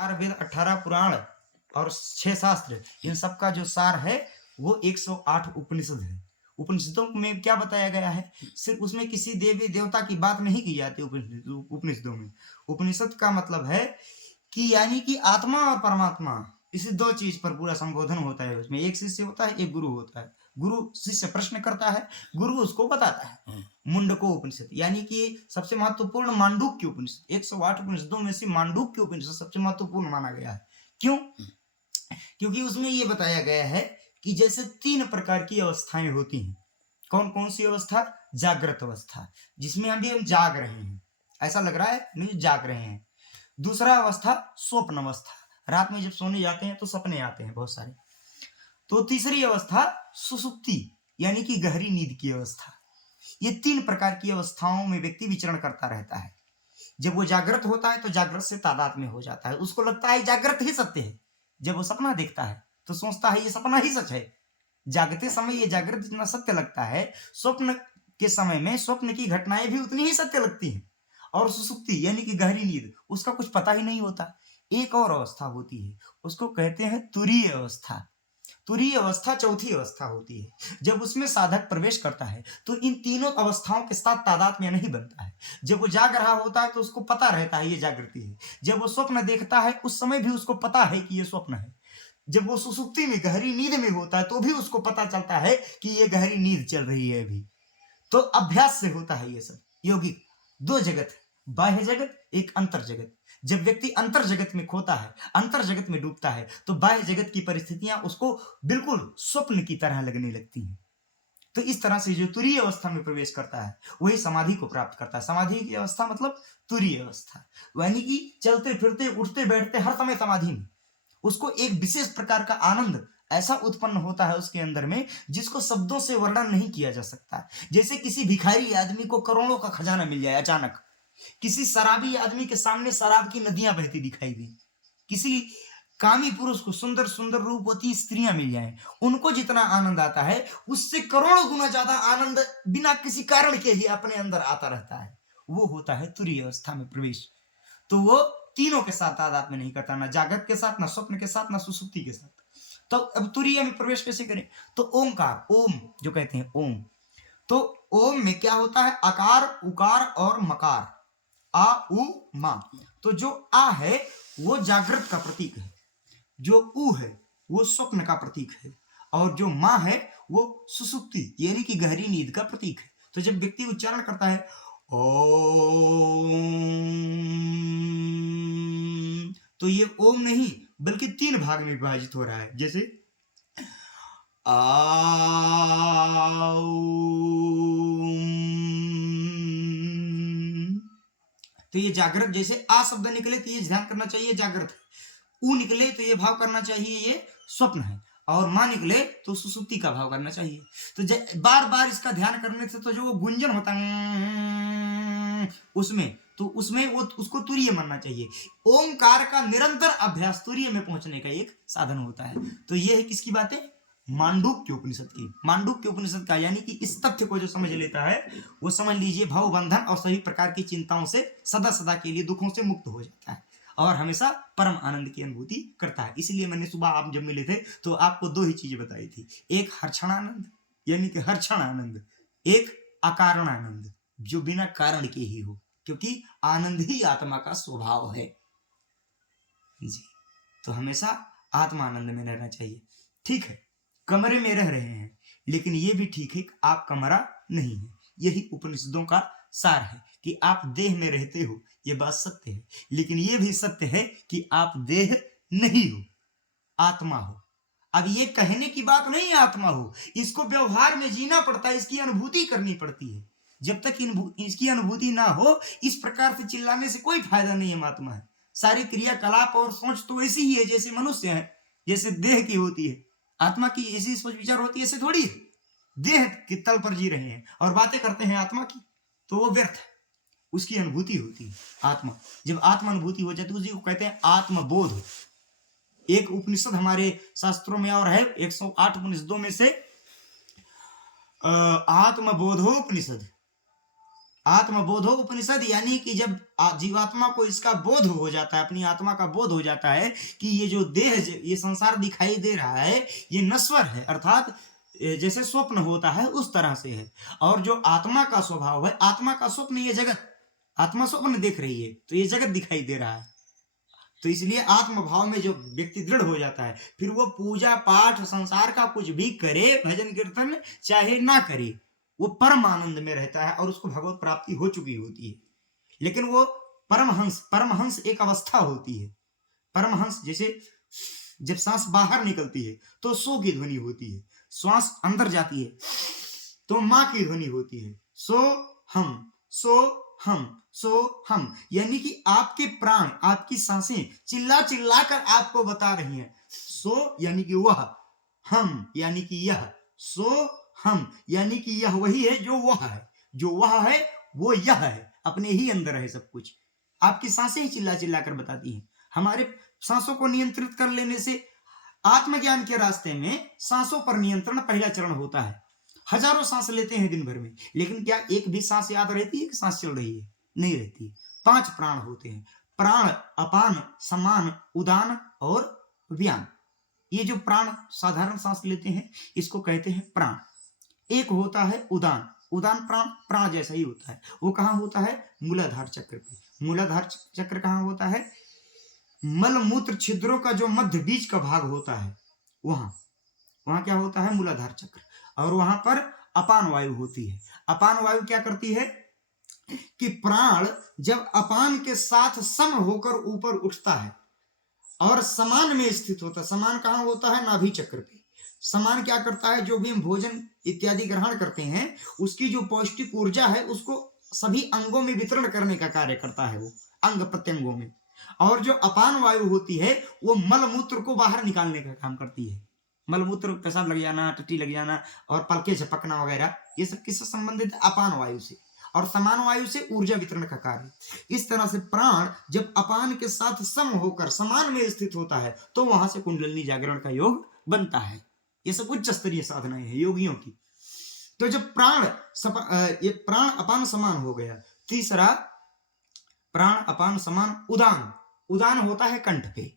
4 वेद, 18 पुराण और 6 शास्त्र, इन सब का जो सार है वो 108 उपनिषद है। उपनिषदों में क्या बताया गया है? सिर्फ उसमें किसी देवी देवता की बात नहीं की जाती उपनिषदों में। उपनिषद का मतलब है कि यानी कि आत्मा और परमात्मा, इसी दो चीज पर पूरा संबोधन होता है। उसमें एक शिष्य होता है, एक गुरु होता है। गुरु शिष्य प्रश्न करता है, गुरु उसको बताता है। मुंडको उपनिषद यानी कि सबसे महत्वपूर्ण मांडूक्य उपनिषद, 108 उपनिषदों में से मांडूक्य उपनिषद सबसे महत्वपूर्ण माना गया है। क्यों? क्योंकि उसमें ये बताया गया है कि जैसे 3 प्रकार की अवस्थाएं होती हैं। कौन कौन सी अवस्था? जागृत अवस्था, जिसमें अभी हम जाग रहे हैं, ऐसा लग रहा है नहीं जाग रहे हैं। दूसरा अवस्था स्वप्न अवस्था, रात में जब सोने जाते हैं तो सपने आते हैं बहुत सारे। तो तीसरी अवस्था सुसुप्ति यानी कि गहरी नींद की अवस्था। ये 3 प्रकार की अवस्थाओं में व्यक्ति विचरण करता रहता है। जब वो जागृत होता है तो जागृत से तादाद में हो जाता है, उसको लगता है जागृत ही सत्य है। जब वो सपना देखता है तो सोचता है ये सपना ही सच है। जागते समय ये जागृत जितना सत्य लगता है, स्वप्न के समय में स्वप्न की घटनाएं भी उतनी ही सत्य लगती हैं। और सुसुप्ति यानी कि गहरी नींद, उसका कुछ पता ही नहीं होता। एक और अवस्था होती है, उसको कहते हैं तुरीय अवस्था। तुरीय अवस्था चौथी अवस्था होती है। जब उसमें साधक प्रवेश करता है तो इन तीनों अवस्थाओं के साथ तादात्म्य नहीं बनता है। जब वो जाग रहा होता है तो उसको पता रहता है ये जागृति है। जब वो स्वप्न देखता है उस समय भी उसको पता है कि ये स्वप्न है। जब वो सुसुप्ति में गहरी नींद में होता है तो भी उसको पता चलता है कि ये गहरी नींद चल रही है अभी। तो अभ्यास से होता है ये सब। यौगिक 2 जगत, बाह्य जगत, एक अंतर जगत। जब व्यक्ति अंतर जगत में खोता है, अंतर जगत में डूबता है, तो बाह्य जगत की परिस्थितियां उसको बिल्कुल स्वप्न की तरह लगने लगती हैं। तो इस तरह से जो तुरीय अवस्था में प्रवेश करता है वही समाधि को प्राप्त करता है। समाधि की अवस्था मतलब तुरीय अवस्था, यानी कि चलते फिरते उठते बैठते हर समय समाधि में उसको एक विशेष प्रकार का आनंद ऐसा उत्पन्न होता है उसके अंदर में, जिसको शब्दों से वर्णन नहीं किया जा सकता। जैसे किसी भिखारी आदमी को करोड़ों का खजाना मिल जाए अचानक, किसी शराबी आदमी के सामने शराब की नदियां बहती दिखाई दी, किसी कामी पुरुष को सुंदर सुंदर रूपवती स्त्रियां मिल जाएं, उनको जितना आनंद आता है उससे करोड़ों गुना ज्यादा आनंद बिना किसी कारण के ही अपने अंदर आता रहता है। वो होता है तुरीय अवस्था में प्रवेश। तो वो तीनों के साथ तादाद में नहीं करता, ना जागृत के साथ, ना स्वप्न के साथ, ना सुसुप्ति के साथ। तो अब तुरीय में प्रवेश कैसे करें? तो ओमकार, ओम जो कहते हैं ओम, तो ओम में क्या होता है? आकार, उकार और मकार, आ उ मा। तो जो आ है वो जागृत का प्रतीक है, जो उ है वो स्वप्न का प्रतीक है, और जो मा है वो सुसुप्ति यानी कि गहरी नींद का प्रतीक है। तो जब व्यक्ति उच्चारण करता है ओम, तो ये ओम नहीं बल्कि 3 भाग में विभाजित हो रहा है। जैसे तो ये जागृत, जैसे आ शब्द निकले तो ये ध्यान करना चाहिए जागृत है, ऊ निकले तो ये भाव करना चाहिए ये स्वप्न है, और मां निकले तो सुसुप्ति का भाव करना चाहिए। तो बार बार इसका ध्यान करने से तो जो वो गुंजन होता है उसमें, तो उसमें वो उसको तुरीय मानना चाहिए। ओंकार का निरंतर अभ्यास तुरीय में पहुंचने का एक साधन होता है। तो ये है किसकी बातें? मांडूक्य उपनिषद की। मांडूक्य उपनिषद का यानी कि इस तथ्य को जो समझ लेता है वो समझ लीजिए भव बंधन और सभी प्रकार की चिंताओं से सदा सदा के लिए दुखों से मुक्त हो जाता है और हमेशा परम आनंद की अनुभूति करता है। इसलिए मैंने सुबह आप जब मिले थे तो आपको 2 ही चीजें बताई थी, एक हर्षण आनंद यानी कि हर्षण आनंद, एक अकारण आनंद जो बिना कारण के ही हो, क्योंकि आनंद ही आत्मा का स्वभाव है जी। तो हमेशा आत्मा आनंद में रहना चाहिए। ठीक है, कमरे में रह रहे हैं, लेकिन ये भी ठीक है कि आप कमरा नहीं है। यही उपनिषदों का सार है कि आप देह में रहते हो, ये बात सत्य है, लेकिन ये भी सत्य है कि आप देह नहीं हो, आत्मा हो। अब ये कहने की बात नहीं आत्मा हो, इसको व्यवहार में जीना पड़ता है, इसकी अनुभूति करनी पड़ती है। जब तक इसकी अनुभूति ना हो इस प्रकार से चिल्लाने से कोई फायदा नहीं है। आत्मा है, सारी क्रियाकलाप और सोच तो ऐसी ही है जैसे मनुष्य है, जैसे देह की होती है। आत्मा की ऐसी सोच विचार होती है, ऐसे थोड़ी है। देह के तल पर जी रहे हैं और बातें करते हैं आत्मा की, तो वो व्यर्थ है, उसकी अनुभूति होती है आत्मा। जब आत्मा अनुभूति हो जाती है उसी को कहते हैं आत्मबोध। एक उपनिषद हमारे शास्त्रों में और है, 108 उपनिषदों में से आत्मबोधोपनिषद, आत्मबोधो उपनिषद, यानी कि जब जीवात्मा को इसका बोध हो जाता है, अपनी आत्मा का बोध हो जाता है कि ये जो देह, ये संसार दिखाई दे रहा है, ये नश्वर है, अर्थात जैसे स्वप्न होता है उस तरह से है। और जो आत्मा का स्वभाव है, आत्मा का स्वप्न, ये जगत, आत्मा स्वप्न देख रही है तो ये जगत दिखाई दे रहा है। तो इसलिए आत्म भाव में जो व्यक्ति दृढ़ हो जाता है, फिर वो पूजा पाठ संसार का कुछ भी करे, भजन कीर्तन चाहे ना करे, वो परम आनंद में रहता है और उसको भगवत प्राप्ति हो चुकी होती है। लेकिन वो परमहंस एक अवस्था होती है। परमहंस जैसे जब सांस बाहर निकलती है तो सो की ध्वनि होती है, श्वास अंदर जाती है तो माँ की ध्वनि होती है, सो हम, सो हम, सो हम, यानी कि आपके प्राण, आपकी सांसें चिल्ला चिल्ला कर आपको बता रही हैं। सो यानी कि वह, हम यानी कि यह, सो हम यानी कि यह वही है जो वह है, जो वह है वो यह है, अपने ही अंदर है सब कुछ। आपकी सांसें ही चिल्ला चिल्ला कर बताती हैं। हमारे सांसों को नियंत्रित कर लेने से, आत्मज्ञान के रास्ते में सांसों पर नियंत्रण पहला चरण होता है। हजारों सांस लेते हैं दिन भर में, लेकिन क्या एक भी सांस याद रहती है कि सांस चल रही है? नहीं रहती। 5 प्राण होते हैं, प्राण, अपान, समान, उदान और व्यान। ये जो प्राण साधारण सांस लेते हैं इसको कहते हैं प्राण। एक होता है उदान, उदान प्राण, प्राण जैसा ही होता है। वो कहाँ होता है? मूलाधार चक्र पे। मूलाधार चक्र कहाँ होता है? मल मूत्र छिद्रों का जो मध्य बीच का भाग होता है, वहां क्या होता है? मूलाधार चक्र। और वहां पर अपान वायु होती है। अपान वायु क्या करती है कि प्राण जब अपान के साथ सम होकर ऊपर उठता है और समान में स्थित होता है। समान कहाँ होता है? नाभि चक्र पे। समान क्या करता है? जो भी हम भोजन इत्यादि ग्रहण करते हैं उसकी जो पौष्टिक ऊर्जा है उसको सभी अंगों में वितरण करने का कार्य करता है, वो अंग प्रत्यंगों में। और जो अपान वायु होती है वो मल मूत्र को बाहर निकालने का काम करती है। मलमूत्र, पेशाब लग जाना, टट्टी लग जाना और पलके झपकना वगैरह, ये सब किससे संबंधित है? अपान वायु से। और समान वायु से ऊर्जा वितरण का कार्य। इस तरह से प्राण जब अपान के साथ सम होकर समान में स्थित होता है तो वहां से कुंडलिनी जागरण का योग बनता है। ये सब उच्च स्तरीय साधनाएं हैं योगियों की। तो जब ये प्राण अपान समान हो गया। तीसरा, प्राण अपान समान उदान। उदान होता है कंठ पे,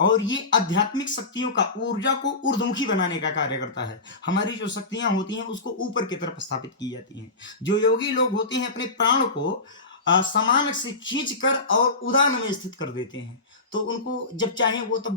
और ये आध्यात्मिक शक्तियों का, ऊर्जा को ऊर्ध्वमुखी बनाने का कार्य करता है। हमारी जो शक्तियां होती हैं उसको ऊपर की तरफ स्थापित की जाती हैं। जो योगी लोग होते हैं अपने प्राण को समान से खींच कर और उदान में स्थित कर देते हैं, तो उनको जब चाहे वो तो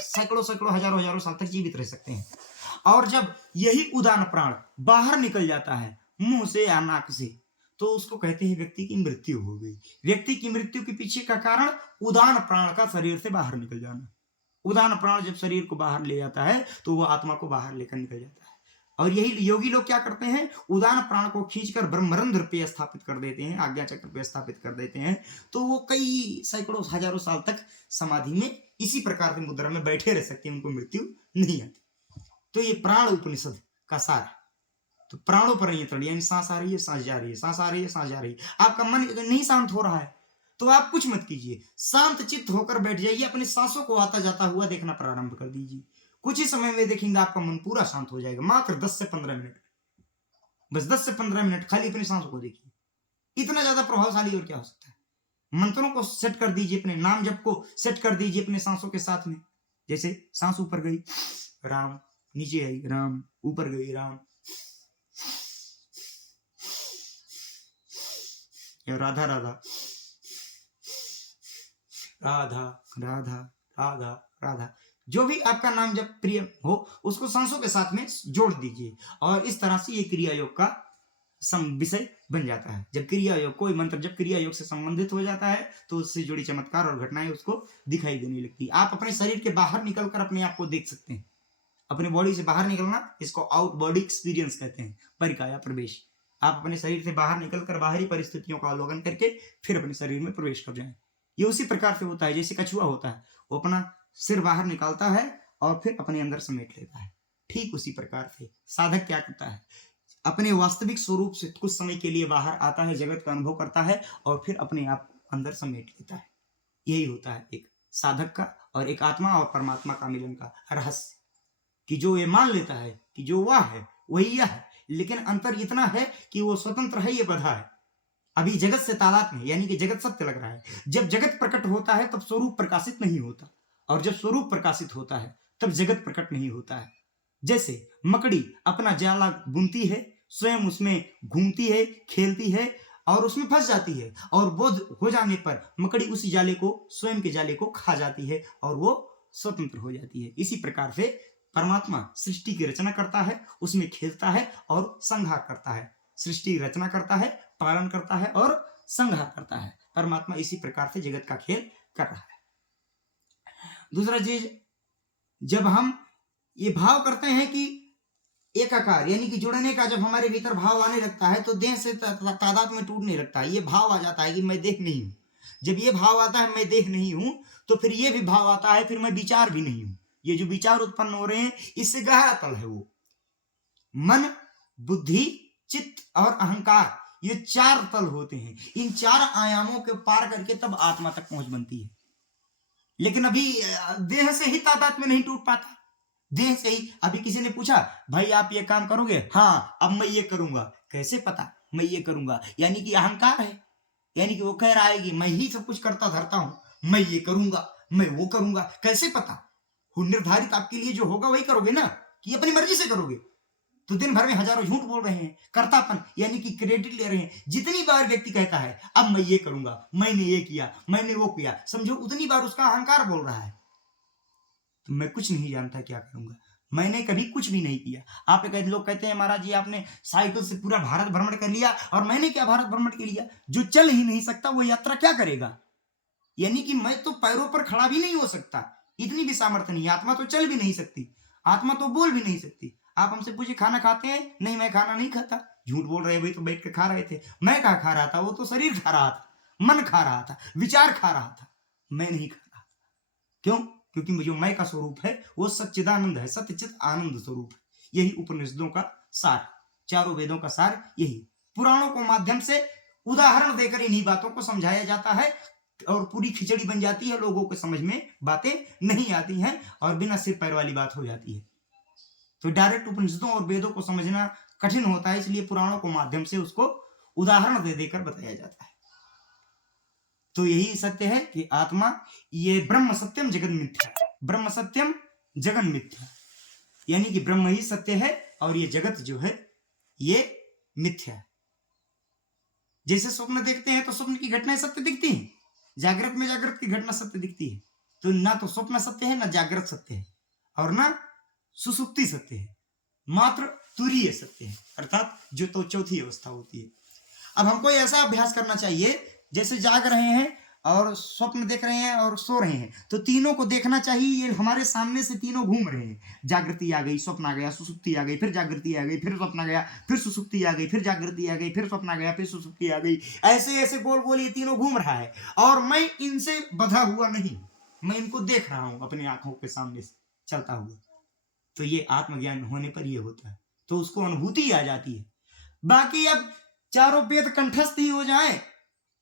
सैकड़ों सैकड़ों हजारों हजारों साल तक जीवित रह सकते हैं। और जब यही उदान प्राण बाहर निकल जाता है मुंह से या नाक से, तो उसको कहते हैं व्यक्ति की मृत्यु हो गई। व्यक्ति की मृत्यु के पीछे का कारण उदान प्राण का शरीर से बाहर निकल जाना। उदान प्राण जब शरीर को बाहर ले जाता है तो वह आत्मा को बाहर लेकर निकल जाता है। और यही योगी लोग क्या करते हैं? उदान प्राण को खींचकर ब्रह्मरंध्र पे स्थापित कर देते हैं, आज्ञा चक्र पे स्थापित कर देते हैं। तो वो कई सैकड़ों हजारों साल तक समाधि में इसी प्रकार की मुद्रा में बैठे रह सकते हैं, उनको मृत्यु नहीं आती। तो ये प्राण उपनिषद का सार है। तो प्राणों पर नियंत्रण, यानी सांस आ रही है, सांस जा रही है, सांस आ रही है, सांस जा रही है। आपका मन नहीं शांत हो रहा है तो आप कुछ मत कीजिए, शांत चित्त होकर बैठ जाइए, अपनी सांसों को आता जाता हुआ देखना प्रारंभ कर दीजिए। कुछ ही समय में देखेंगे आपका मन पूरा शांत हो जाएगा। मात्र 10 से 15 मिनट, बस 10 से 15 मिनट खाली अपनी सांसों को देखिए। इतना ज्यादा प्रभावशाली और क्या हो सकता है? मंत्रों को सेट कर दीजिए, अपने नाम जप को सेट कर दीजिए अपने सांसों के साथ में। जैसे सांस ऊपर गई राम, नीचे आई राम, ऊपर गई राम, राधा राधा राधा राधा राधा राधा, जो भी आपका नाम जब प्रिय हो उसको सांसों के साथ में जोड़ दीजिए। और इस तरह से ये क्रिया योग का विषय बन जाता है। जब क्रिया योग, कोई मंत्र जब क्रिया योग से संबंधित हो जाता है तो उससे जुड़ी चमत्कार और घटनाएं उसको दिखाई देने लगती है। आप अपने शरीर के बाहर निकलकर अपने आप को देख सकते हैं। अपने बॉडी से बाहर निकलना, इसको आउट बॉडी एक्सपीरियंस कहते हैं, परिकाया प्रवेश। आप अपने शरीर से बाहर निकलकर बाहरी परिस्थितियों का अवलोकन करके फिर अपने शरीर में प्रवेश कर जाएं। ये उसी प्रकार से होता है जैसे कछुआ होता है, वो अपना सिर बाहर निकालता है और फिर अपने अंदर समेट लेता है। ठीक उसी प्रकार से साधक क्या करता है? अपने वास्तविक स्वरूप से कुछ समय के लिए बाहर आता है, जगत का अनुभव करता है और फिर अपने आप अंदर समेट लेता है। यही होता है एक साधक का और एक आत्मा और परमात्मा का मिलन का रहस्य, कि जो ये मान लेता है कि जो वह है वही यह है, लेकिन अंतर इतना है कि वो स्वतंत्र है, ये बधा है। अभी जगत से तादाद में, यानी कि जगत सत्य लग रहा है। जब जगत प्रकट होता है तब स्वरूप प्रकाशित नहीं होता, और जब स्वरूप प्रकाशित होता है तब जगत प्रकट नहीं होता है। जैसे मकड़ी अपना जाला बुनती है, स्वयं उसमें घूमती है, खेलती है और उसमें फंस जाती है, और बोध हो जाने पर मकड़ी उसी जाले को, स्वयं के जाले को खा जाती है और वो स्वतंत्र हो जाती है। इसी प्रकार से परमात्मा सृष्टि की रचना करता है, उसमें खेलता है और संहार करता है। सृष्टि रचना करता है, पालन करता है और संहार करता है। परमात्मा इसी प्रकार से जगत का खेल कर रहा है। दूसरा चीज, जब हम ये भाव करते हैं कि एकाकार यानी कि जुड़ने का, जब हमारे भीतर भाव आने लगता है तो देह से तादाद में टूटने लगता है। ये भाव आ जाता है कि मैं देह नहीं हूं। जब ये भाव आता है मैं देह नहीं हूं, तो फिर ये भी भाव आता है फिर मैं विचार भी नहीं हूं। ये जो विचार उत्पन्न हो रहे हैं इससे गहरा तल है वो मन, बुद्धि, चित्त और अहंकार। ये 4 तल होते हैं। इन 4 आयामों के पार करके तब आत्मा तक पहुंच बनती है। लेकिन अभी देह से ही तादाद में नहीं टूट पाता। देह से ही, अभी किसी ने पूछा भाई आप ये काम करोगे? हाँ, अब मैं ये करूंगा। कैसे पता मैं ये करूंगा? यानी कि अहंकार है, यानी कि वो कह रहा है कि मैं ही सब कुछ करता धरता हूं, मैं ये करूंगा, मैं वो करूंगा। कैसे पता? निर्धारित आपके लिए जो होगा वही करोगे ना, कि अपनी मर्जी से करोगे? तो दिन भर में हजारों झूठ बोल रहे हैं, कर्तापन यानी कि क्रेडिट ले रहे हैं। जितनी बार व्यक्ति कहता है अब मैं ये करूंगा, मैंने ये किया, मैंने वो किया, समझो उतनी बार उसका अहंकार बोल रहा है। तो मैं कुछ नहीं जानता क्या करूंगा, मैंने कभी कुछ भी नहीं किया। आप लोग कहते हैं महाराज जी आपने साइकिल से पूरा भारत भ्रमण कर लिया, और मैंने क्या भारत भ्रमण कर लिया? जो चल ही नहीं सकता वो यात्रा क्या करेगा? यानी कि मैं तो पैरों पर खड़ा भी नहीं हो सकता, इतनी भी सामर्थ्य नहीं। आत्मा तो चल भी नहीं सकती, आत्मा तो बोल भी नहीं सकती। आप हमसे पूछे खाना खाते हैं? नहीं, मैं खाना नहीं खाता। झूठ बोल रहे हैं भाई, तो बैठ के खा रहे थे। मैं कहाँ खा रहा था? वो तो शरीर खा रहा था, मन खा रहा था, विचार खा रहा था, मैं नहीं खा रहा। क्यों? क्योंकि जो मैं का स्वरूप है वो सच्चिदानंद है, सत्यचित आनंद स्वरूप है। यही उपनिषदों का सार, चारों वेदों का सार यही। पुराणों को माध्यम से उदाहरण देकर इन्हीं बातों को समझाया जाता है, और पूरी खिचड़ी बन जाती है। लोगों के समझ में बातें नहीं आती हैं और बिना सिर पैर वाली बात हो जाती है। तो डायरेक्ट उपनिषदों और वेदों को समझना कठिन होता है, इसलिए पुराणों के माध्यम से उसको उदाहरण दे देकर बताया जाता है। तो यही सत्य है कि आत्मा, ये ब्रह्म सत्यम जगन मिथ्या, ब्रह्म सत्यम जगन मिथ्या, यानी कि ब्रह्म ही सत्य है और ये जगत जो है ये मिथ्या है। जैसे स्वप्न देखते हैं तो स्वप्न की घटनाएं सत्य दिखती हैं, जागृत में जागृत की घटना सत्य दिखती है। तो ना तो स्वप्न सत्य है, ना जागृत सत्य है, और ना सुसुप्ति सत्य है, मात्र तुरीय सत्य है, अर्थात जो तो चौथी अवस्था होती है। अब हमको ऐसा अभ्यास करना चाहिए, जैसे जाग रहे हैं और स्वप्न देख रहे हैं और सो रहे हैं, तो तीनों को देखना चाहिए। ये हमारे सामने से तीनों घूम रहे हैं। जागृति आ गई, स्वप्न आ गया, सुसुप्ति आ गई, फिर जागृति आ गई, फिर स्वप्न आ गया, फिर सुसुप्ति आ गई, फिर जागृति आ गई, फिर स्वप्न आ गया, फिर सुसुप्ति आ गई। ऐसे ऐसे गोल गोल ये तीनों घूम रहा है, और मैं इनसे बंधा हुआ नहीं, मैं इनको देख रहा हूं अपनी आंखों के सामने से चलता हुआ। तो ये आत्मज्ञान होने पर ये होता है, तो उसको अनुभूति आ जाती है। बाकी अब चारों वेद कंठस्थ ही हो जाए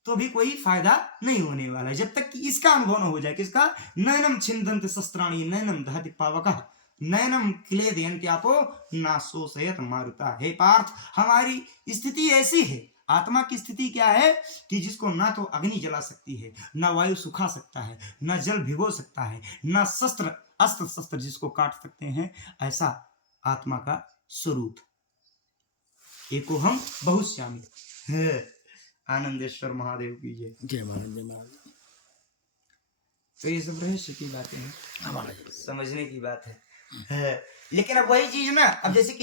तो भी कोई फायदा नहीं होने वाला है, जब तक कि इसका अनुभव न हो जाए। किसका? नयनम छिन्दन्ति शस्त्राणि नयनम दहति पावकः नयनम क्लेदयन्त्यापो नाशोषयत मारुता। हे पार्थ, हमारी स्थिति ऐसी है, आत्मा की स्थिति क्या है कि जिसको ना तो अग्नि जला सकती है, ना वायु सुखा सकता है, ना जल भिगो सकता है, ना शस्त्र अस्त्र शस्त्र जिसको काट सकते हैं, ऐसा आत्मा का स्वरूप। एको हम बहुश्यामी है। आनंदेश्वर महादेव की जय। जय महाराज, जय महाराज। तो ये सब रहस्य की बातें हैं, समझने की बात है। लेकिन अब वही चीज ना, अब जैसे किसी